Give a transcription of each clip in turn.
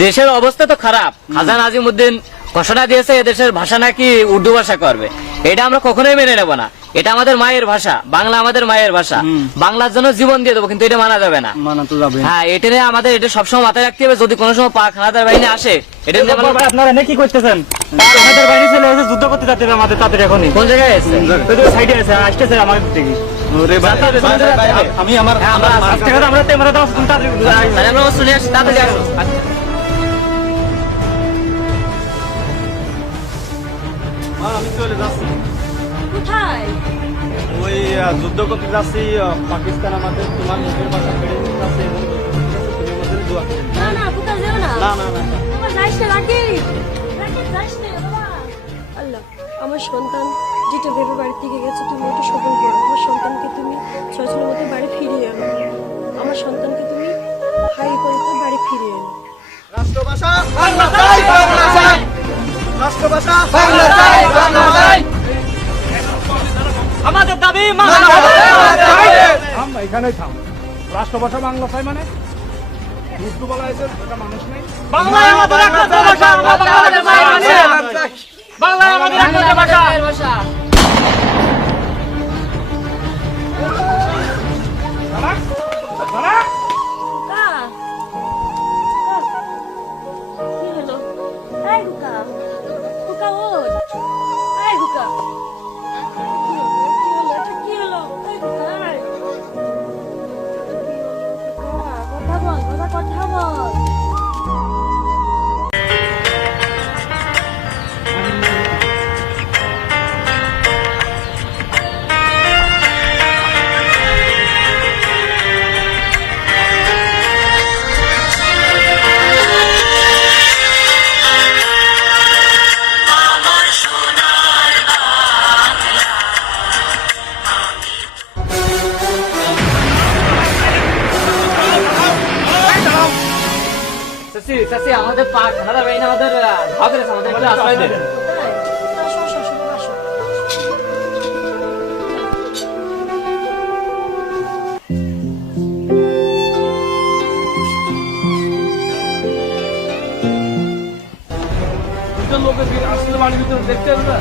দেশের অবস্থা তো খারাপ। হাসান আজিমউদ্দিন ঘোষণা দিয়েছে এদেশের ভাষা নাকি উর্দু ভাষা করবে। এটা আমরা কখনোই মেনে নেব না। এটা আমাদের মায়ের ভাষা, বাংলা আমাদের মায়ের ভাষা। বাংলার জন্য জীবন দিয়ে দেবো, কিন্তু এটা মানা যাবে না। হ্যাঁ, এটা নিয়ে আমাদের এটা সবসময় মাথায় রাখতে হবে। যদি কোনো সময় পাক হানাদার বাহিনী আসে, এটা নিয়ে আপনারা কি করতেছেন? হানাদার বাহিনী চলে এসে যুদ্ধ করতে যাচ্ছে আমাদের তাদের এখনই। কোন জায়গায় আছে? সাইডে আছে, আসতেছে আমাদের দিকে। আমি আমার আমরা শুনে আসি, তাড়াতাড়ি আসো। আমি চলে যাচ্ছি, কোথায়? ওই যুদ্ধ করতে যাচ্ছি। পাকিস্তান আমাদের তোমার মুখের ভাষা কেড়ে নিতে যাচ্ছে এবং তুমি আমাদের দোয়া করে দিও। না না, কোথায় যেও না। না না না, বাবা যাইস না, রাকিব যাইস না বাবা। আল্লাহ, আমার সন্তান যেটা ভেবে বাড়ি থেকে গেছে, তুমি ওটা সফল করো। আমার সন্তানকে তুমি ছয়জনের মতো বাড়ি ফিরিয়ে আনো। আমার সন্তানকে তুমি হাই পর্যন্ত বাড়ি ফিরিয়ে আনো। রাষ্ট্রভাষা বাংলা চাই, বাংলা চাই। রাষ্ট্রভাষা বাংলা চাই, বাংলা চাই। আমাদের দাবি মানতে হবে। আমরা এখানেই থাম। রাষ্ট্রভাষা বাংলা চাই মানে উর্দু বলা হয়েছে, এটা মানুষ নেই। বাংলায় আমাদের একমাত্র ভাষা, আমরা বাংলাদেশের মায়ের ভাষা। বাংলায় আমাদের একমাত্র ভাষা। কা? কি হলো? এই হুকা, হুকা ওঠ। এই হুকা, কি হলো? এটা কি হলো? এই হুকা, এই। কথা বল, কথা বল। আমাদের পাক হানাদার বাহিনী আমাদের ধাওয়া করেছে, আমাদের একটু আশ্রয় দেন। কোথায়? আসো, আসো, আসো, আসো। দুজন লোকের ভিড় আসলে বাড়ির ভিতরে দেখতে হবে না।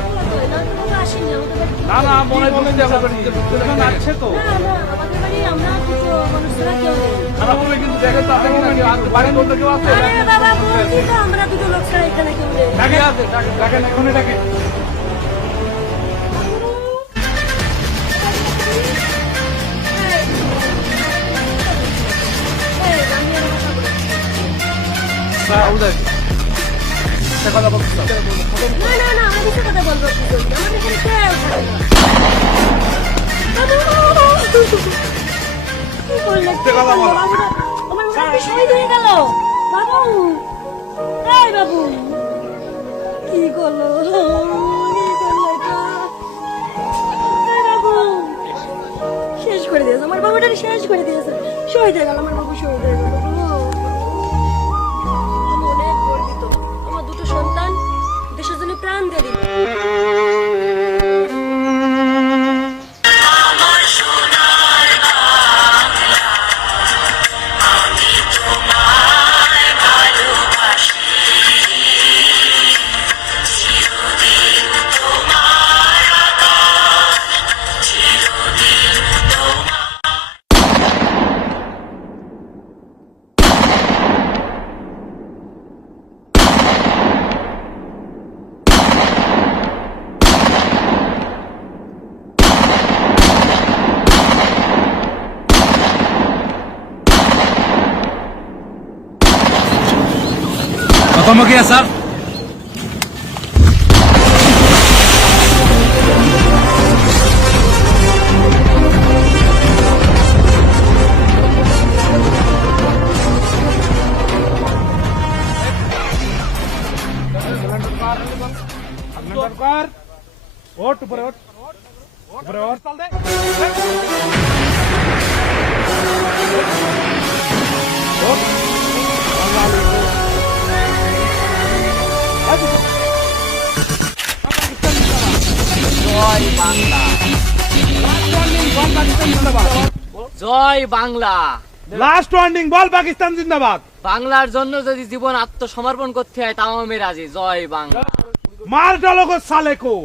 না, তুমি আসেনি আমাদের বাড়ি। না না, মনে হয় তুমি দেখো এখানে আছে তো। না, না, আমাদের বাড়ি আমরা দুটো মানুষ ছাড়া কেউ নেই। খারাপ হবে কিন্তু দেখেন তো আপনি নাকি বাড়ির লোকটা কেউ আছে? আরে বাবা, বলছি তো আমরা দুটো লোক ছাড়া এখানে কেউ নেই। ডাকে আছে, ডাকেন এখনই ডাকেন। কথা বলছি। না না, আমি কিছু কথা বলবো কি করবি? আমাদের এখানে কেউ থাকে না। কি করলে? কি করলো? বাবুরা- আমার বাবা কি শহীদ হয়ে গেল? বাবু, এই বাবু, কি করলো? কি করলো এটা? এই বাবু, শেষ করে দিয়েছে আমার বাবুটা, শেষ করে দিয়েছে। শহীদ হয়ে গেল আমার বাবু, শহীদ হয়ে গেল। আমি অনেক গর্বিত, আমার দুটো সন্তান দেশের জন্য প্রাণ দিয়ে দিল। ¿Cómo quieres, sir? ওট উপরে ওট, উপরে ওট, চল দে। জয় বাংলা, জয় বাংলা। লাস্ট ওয়ার্নিং, বল পাকিস্তান জিন্দাবাদ। বাংলার জন্য যদি জীবন আত্মসমর্পণ করতে হয় তাও আমি রাজি। জয় বাংলা। মার ডালো গো সালে কো।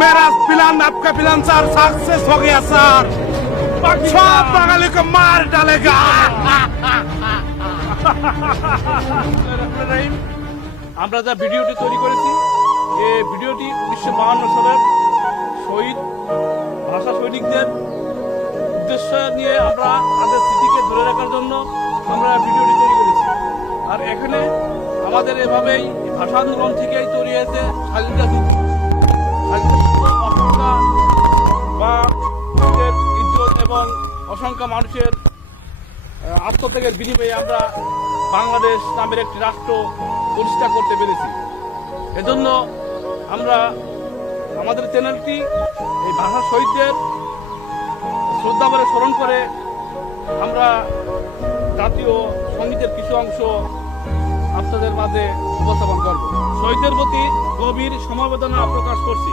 मेरा प्लान आपका प्लान सर सक्सेस हो गया सर। सब बंगाली को मार डालेगा। আমরা যা ভিডিওটি তৈরি করেছি, এই ভিডিওটি 1952 সালের শহীদ ভাষা সৈনিকদের উদ্দেশ্য নিয়ে আমরা তাদের স্মৃতিকে ধরে রাখার জন্য আমরা ভিডিওটি তৈরি করেছি। আর এখানে আমাদের এভাবেই ভাষা আন্দোলন থেকেই তৈরি হয়েছে স্বাধীনতা যুদ্ধ, অসংখ্য বা মানুষের ইজ্জত এবং অসংখ্য মানুষের আত্মত্যাগের বিনিময়ে আমরা বাংলাদেশ নামের একটি রাষ্ট্র প্রতিষ্ঠা করতে পেরেছি। এজন্য আমরা আমাদের চ্যানেলটি এই ভাষা শহীদদের শ্রদ্ধাভরে স্মরণ করে আমরা জাতীয় সঙ্গীতের কিছু অংশ আপনাদের মাঝে উপস্থাপন করব। শহীদদের প্রতি গভীর সমবেদনা প্রকাশ করছি।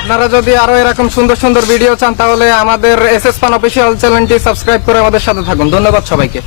আপনারা যদি আরো এরকম সুন্দর সুন্দর ভিডিও চান তাহলে আমাদের এসএস পান অফিসিয়াল চ্যানেলটি সাবস্ক্রাইব করে আমাদের সাথে থাকুন। ধন্যবাদ সবাইকে।